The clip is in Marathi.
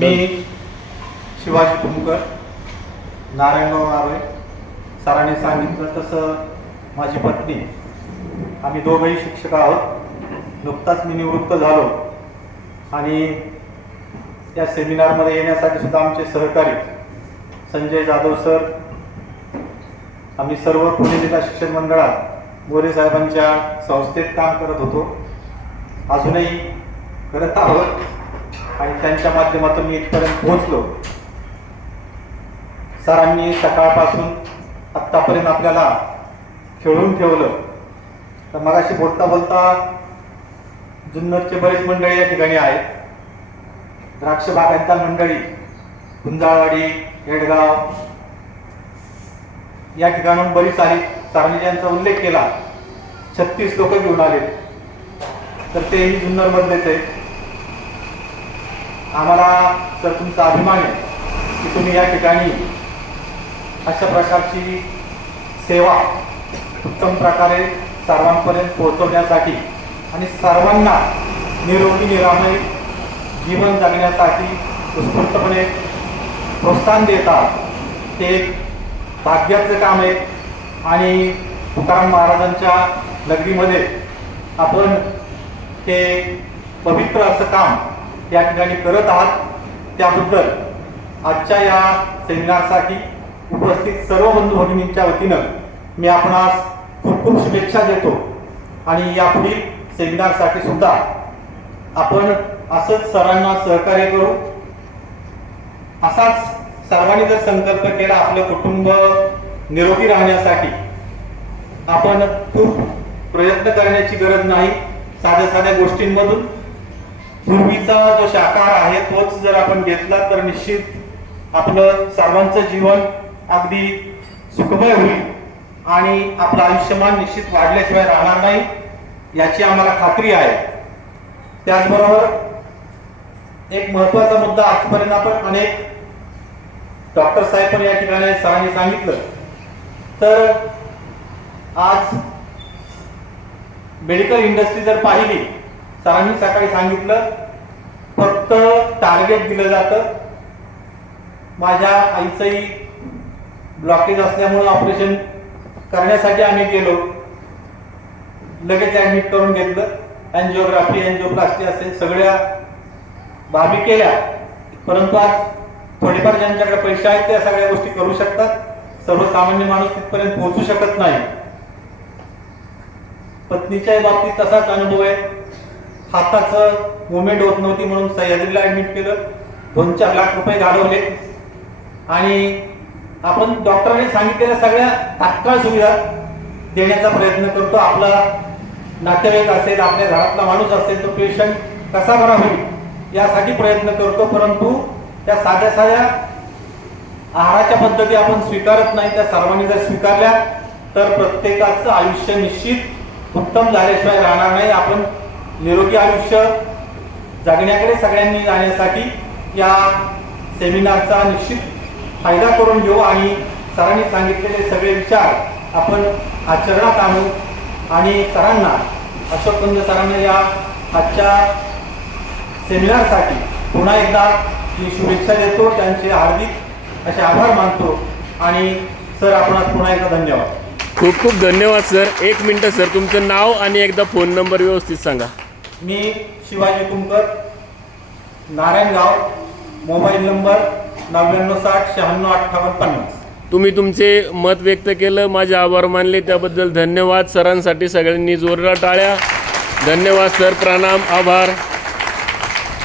मी शिवाजी कुमकर, नारायणगाव नारोळे. सरांनी सांगितलं तसं माझी पत्नी, आम्ही दोघंही शिक्षक आहोत. नुकताच मी निवृत्त झालो आणि या सेमिनारमध्ये येण्यासाठी सुद्धा आमचे सहकारी संजय जाधव सर, आम्ही सर्व पुणे जिल्हा शिक्षण मंडळात मोरे साहेबांच्या संस्थेत काम करत होतो, अजूनही करत आहोत आणि त्यांच्या माध्यमातून मी इथपर्यंत पोहोचलो. सरांनी सकाळपासून आत्तापर्यंत आपल्याला खेळून ठेवलं. तर मगाशी बोलता बोलता जुन्नरचे बरेच मंडळी या ठिकाणी आहेत, द्राक्ष बागायतदार मंडळी, गुंजाळवाडी, येडगाव या ठिकाणून बरीच आहेत. सरांनी ज्यांचा उल्लेख केला 36 लोक घेऊन आले, तर तेही जुन्नरमधलेच आहेत. आम्हाला सर तुमचा अभिमान आहे की तुम्ही या ठिकाणी अशा प्रकारची सेवा उत्तम प्रकारे सर्वांपर्यंत पोहोचवण्यासाठी आणि सर्वांना निरोगी निरामय जीवन जगण्यासाठी उत्स्फूर्तपणे प्रोत्साहन देतात. ते एक भाग्याचं काम आहे आणि तुकाराम महाराजांच्या नगरीमध्ये आपण हे पवित्र असं काम या ठिकाणी करत आहात. त्याबद्दल आजच्या या सेमिनारसाठी उपस्थित सर्व बंधू भगिनींच्या वतीनं मी आपणास खूप खूप शुभेच्छा देतो आणि यापुढील सेमिनारसाठी सुद्धा आपण असंच सरांना सहकार्य करू. असाच सर्वांनी जर संकल्प केला आपलं कुटुंब निरोगी राहण्यासाठी, आपण खूप प्रयत्न करण्याची गरज नाही. साध्या साध्या गोष्टींमधून पूर्वीचा जो शाकाहार आहे तोच जर आपण घेतला तर निश्चित आपलं सर्वांचं जीवन अगदी सुखमय होईल आणि आपलं आयुष्यमान निश्चित वाढल्याशिवाय राहणार नाही याची आम्हाला खात्री आहे. त्याचबरोबर एक महत्वाचा मुद्दा, आजपर्यंत आपण अनेक डॉक्टर साहेब पण या ठिकाणी सरांनी सांगितलं, तर आज मेडिकल इंडस्ट्री जर पाहिली, सरांनी सकाळी सांगितलं फक्त टार्गेट दिलं जातं. माझ्या आईचंही ब्लॉकेज असल्यामुळे ऑपरेशन करण्यासाठी आम्ही गेलो, लगेच ऍडमिट करून घेतलं. अँजिओग्राफी, अँजिओप्लास्टी असेल सगळ्या बाबी केल्या, परंतु आज थोडेफार ज्यांच्याकडे पैसे आहेत त्या सगळ्या गोष्टी करू शकतात. सर्वसामान्य माणूस तिथपर्यंत पोहोचू शकत नाही. पत्नीच्या बाबतीत तसाच अनुभव आहे. हाताचं मुवमेंट होत नव्हती म्हणून सह्याद्रीला ऍडमिट केलं, 2-4 लाख रुपये घालवले आणि आपण डॉक्टरांनी सांगितलेल्या सगळ्या तात्काळ सुविधा देण्याचा प्रयत्न करतो. आपला नातेवाईक असेल, आपल्या घरातला माणूस असेल, तो पेशंट कसा बरा होईल यासाठी प्रयत्न करतो. परंतु त्या साध्या साध्या आहाराच्या पद्धती आपण स्वीकारत नाही. त्या सर्वांनी जर स्वीकारल्या तर प्रत्येकाचं आयुष्य निश्चित उत्तम झाल्याशिवाय राहणार नाही. आपण निरोगी आयुष्य जगण्याकडे सगळ्यांनी जाण्यासाठी या सेमिनारचा निश्चित फायदा करून घेऊ आणि सरांनी सांगितलेले सगळे विचार आपण आचरणात आणू आणि सरांना, अशोक कंद सरांना या आजच्या सेमिनारसाठी पुन्हा एकदा मी शुभेच्छा देतो. त्यांचे हार्दिक असे आभार मानतो आणि सर आपणास पुन्हा एकदा धन्यवाद. खूप खूप धन्यवाद सर. 1 मिनिट सर, तुमचं नाव आणि एकदा फोन नंबर व्यवस्थित सांगा. मी शिवाजी कुमकर, नारायणगाव, मोबाईल नंबर 9960965850. तुम्ही तुमचे मत व्यक्त केलं, माझे आभार मानले, त्याबद्दल धन्यवाद. सरांसाठी सगळ्यांनी जोरदार टाळ्या. धन्यवाद सर, प्रणाम, आभार.